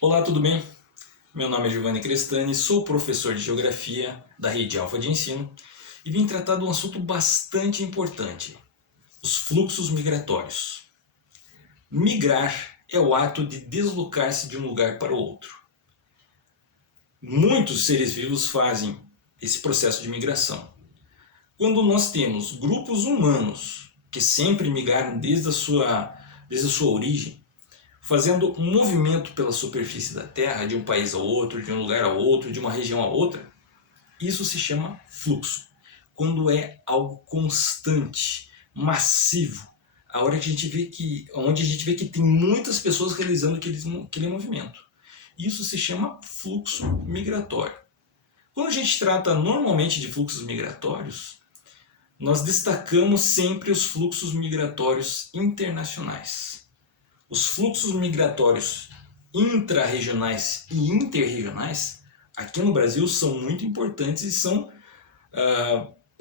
Olá, tudo bem? Meu nome é Giovanni Crestani, sou professor de Geografia da Rede Alfa de Ensino e vim tratar de um assunto bastante importante: os fluxos migratórios. Migrar é o ato de deslocar-se de um lugar para o outro. Muitos seres vivos fazem esse processo de migração. Quando nós temos grupos humanos que sempre migraram desde a sua origem, fazendo um movimento pela superfície da Terra, de um país a outro, de um lugar a outro, de uma região a outra, isso se chama fluxo. Quando é algo constante, massivo, onde a gente vê que tem muitas pessoas realizando aquele movimento. Isso se chama fluxo migratório. Quando a gente trata normalmente de fluxos migratórios, nós destacamos sempre os fluxos migratórios internacionais. Os fluxos migratórios intra-regionais e interregionais aqui no Brasil são muito importantes e são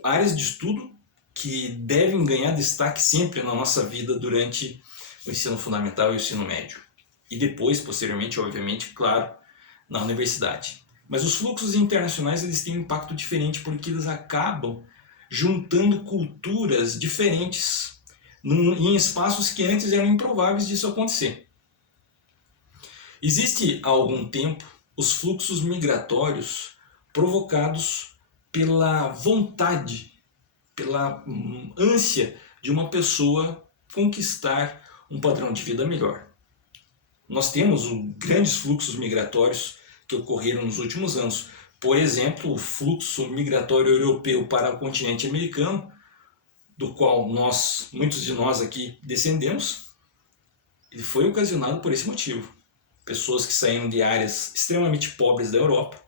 áreas de estudo que devem ganhar destaque sempre na nossa vida durante o ensino fundamental e o ensino médio. E depois, posteriormente, obviamente, claro, na universidade. Mas os fluxos internacionais eles têm um impacto diferente porque eles acabam juntando culturas diferentes em espaços que antes eram improváveis disso acontecer. Existe há algum tempo os fluxos migratórios provocados pela vontade, pela ânsia de uma pessoa conquistar um padrão de vida melhor. Nós temos grandes fluxos migratórios que ocorreram nos últimos anos. Por exemplo, o fluxo migratório europeu para o continente americano, do qual muitos de nós aqui descendemos, ele foi ocasionado por esse motivo. Pessoas que saíram de áreas extremamente pobres da Europa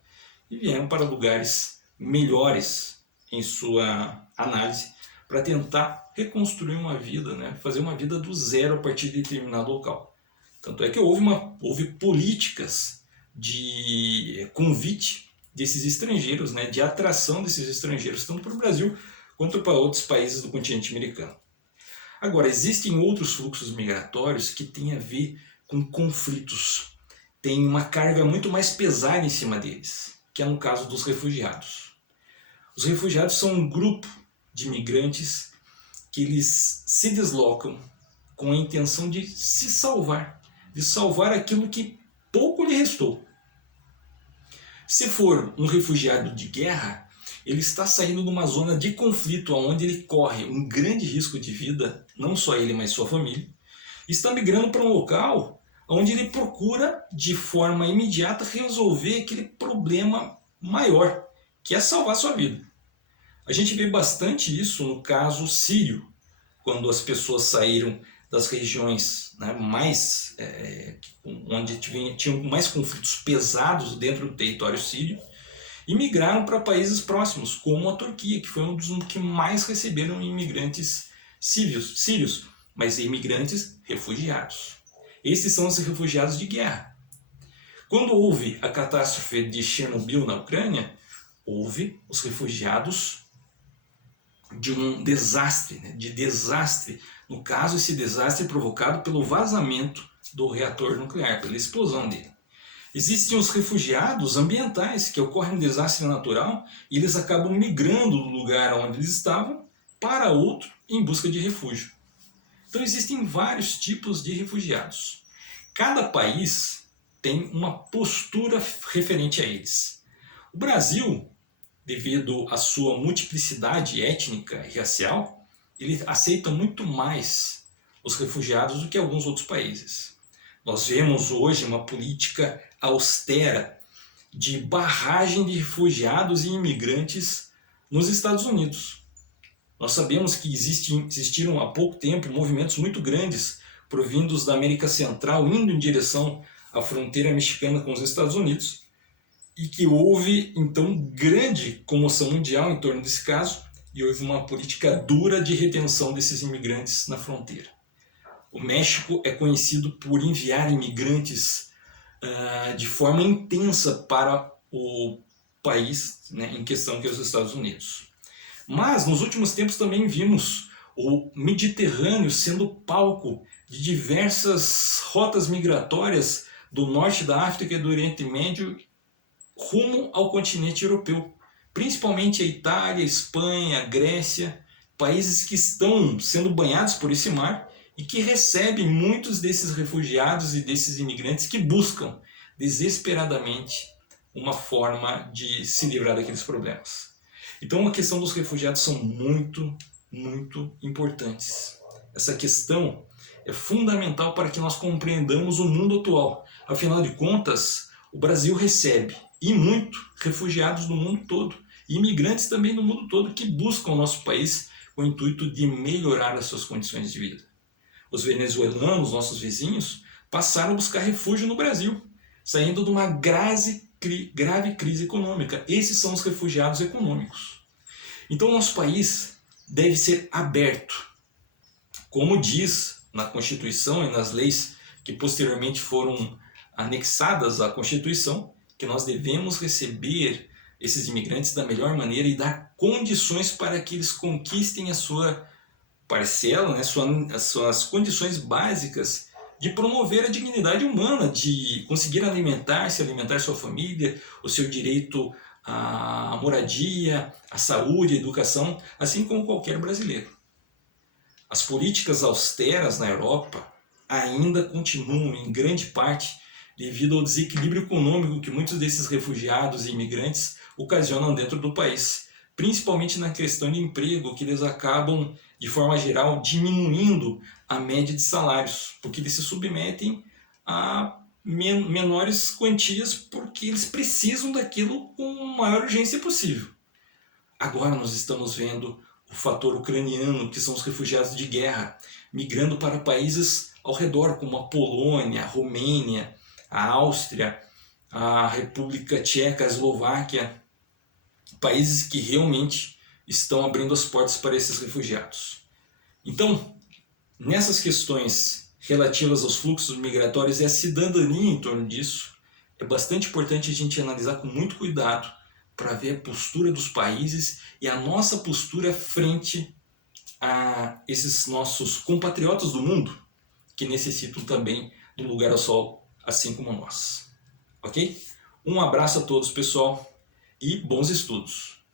e vieram para lugares melhores em sua análise para tentar reconstruir uma vida, fazer uma vida do zero a partir de determinado local. Tanto é que houve políticas de convite desses estrangeiros, de atração desses estrangeiros, tanto para o Brasil quanto para outros países do continente americano. Agora, existem outros fluxos migratórios que têm a ver com conflitos. Tem uma carga muito mais pesada em cima deles, que é no caso dos refugiados. Os refugiados são um grupo de imigrantes que eles se deslocam com a intenção de se salvar, de salvar aquilo que pouco lhe restou. Se for um refugiado de guerra, ele está saindo de uma zona de conflito onde ele corre um grande risco de vida, não só ele, mas sua família, e está migrando para um local onde ele procura de forma imediata resolver aquele problema maior, que é salvar sua vida. A gente vê bastante isso no caso sírio, quando as pessoas saíram das regiões onde tinham mais conflitos pesados dentro do território sírio e migraram para países próximos, como a Turquia, que foi um dos que mais receberam imigrantes sírios, mas imigrantes refugiados. Esses são os refugiados de guerra. Quando houve a catástrofe de Chernobyl na Ucrânia, houve os refugiados de um desastre, no caso esse desastre provocado pelo vazamento do reator nuclear, pela explosão dele. Existem os refugiados ambientais, que ocorre um desastre natural e eles acabam migrando do lugar onde eles estavam para outro em busca de refúgio. Então existem vários tipos de refugiados. Cada país tem uma postura referente a eles. O Brasil, devido à sua multiplicidade étnica e racial, ele aceita muito mais os refugiados do que alguns outros países. Nós vemos hoje uma política austera de barragem de refugiados e imigrantes nos Estados Unidos. Nós sabemos que existiram há pouco tempo movimentos muito grandes provindos da América Central indo em direção à fronteira mexicana com os Estados Unidos e que houve então grande comoção mundial em torno desse caso e houve uma política dura de retenção desses imigrantes na fronteira. O México é conhecido por enviar imigrantes de forma intensa para o país em questão, que é os Estados Unidos. Mas nos últimos tempos também vimos o Mediterrâneo sendo palco de diversas rotas migratórias do norte da África e do Oriente Médio rumo ao continente europeu, principalmente a Itália, a Espanha, a Grécia, países que estão sendo banhados por esse mar e que recebem muitos desses refugiados e desses imigrantes que buscam desesperadamente uma forma de se livrar daqueles problemas. Então a questão dos refugiados são muito importantes. Essa questão é fundamental para que nós compreendamos o mundo atual. Afinal de contas, o Brasil recebe, e muito, refugiados do mundo todo, e imigrantes também no mundo todo que buscam o nosso país com o intuito de melhorar as suas condições de vida. Os venezuelanos, nossos vizinhos, passaram a buscar refúgio no Brasil, saindo de uma grave crise econômica. Esses são os refugiados econômicos. Então, nosso país deve ser aberto, como diz na Constituição e nas leis que posteriormente foram anexadas à Constituição, que nós devemos receber esses imigrantes da melhor maneira e dar condições para que eles conquistem a sua parcela, né, as suas condições básicas de promover a dignidade humana, de conseguir alimentar-se, alimentar sua família, o seu direito à moradia, à saúde, à educação, assim como qualquer brasileiro. As políticas austeras na Europa ainda continuam em grande parte devido ao desequilíbrio econômico que muitos desses refugiados e imigrantes ocasionam dentro do país, principalmente na questão de emprego, que eles acabam, de forma geral, diminuindo a média de salários, porque eles se submetem a menores quantias porque eles precisam daquilo com a maior urgência possível. Agora nós estamos vendo o fator ucraniano, que são os refugiados de guerra, migrando para países ao redor, como a Polônia, a Romênia, a Áustria, a República Tcheca, a Eslováquia, países que realmente estão abrindo as portas para esses refugiados. Então, nessas questões relativas aos fluxos migratórios e a cidadania em torno disso, é bastante importante a gente analisar com muito cuidado para ver a postura dos países e a nossa postura frente a esses nossos compatriotas do mundo que necessitam também de um lugar ao sol, assim como nós. Ok? Um abraço a todos, pessoal, e bons estudos!